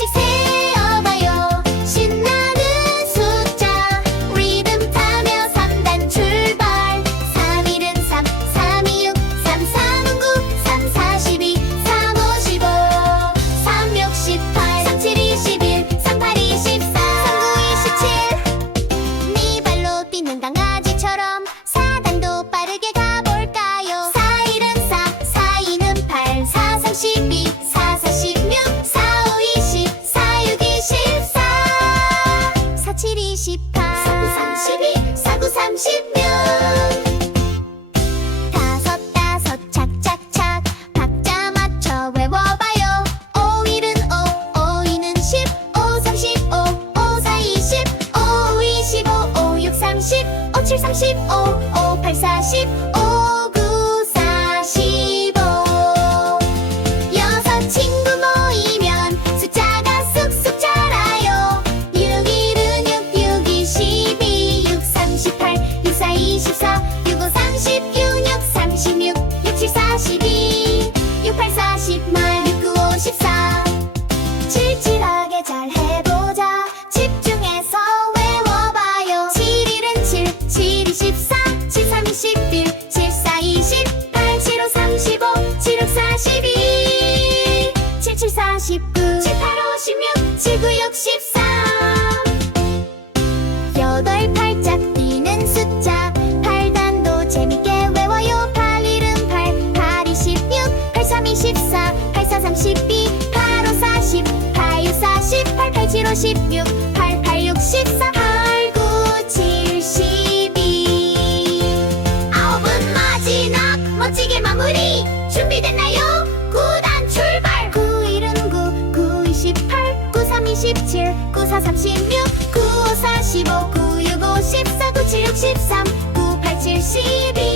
하나씩 어봐요. 신나는 숫자 리듬 타며 3단 출발. 3일은 3, 3, 2, 6, 3, 3, 9, 3, 42, 3, 55 3, 6, 18, 3, 7, 21, 3, 8, 24, 3, 9, 27 네 발로 뛰는 당 19, 63 여덟 팔짝 뛰는 숫자. 팔단도 재밌게 외워요. 팔 이름 팔. 팔이 16 83 24 84 32 85 40 86 88 75 16 37 94 36 95 45 96 5 14 97 63 987 12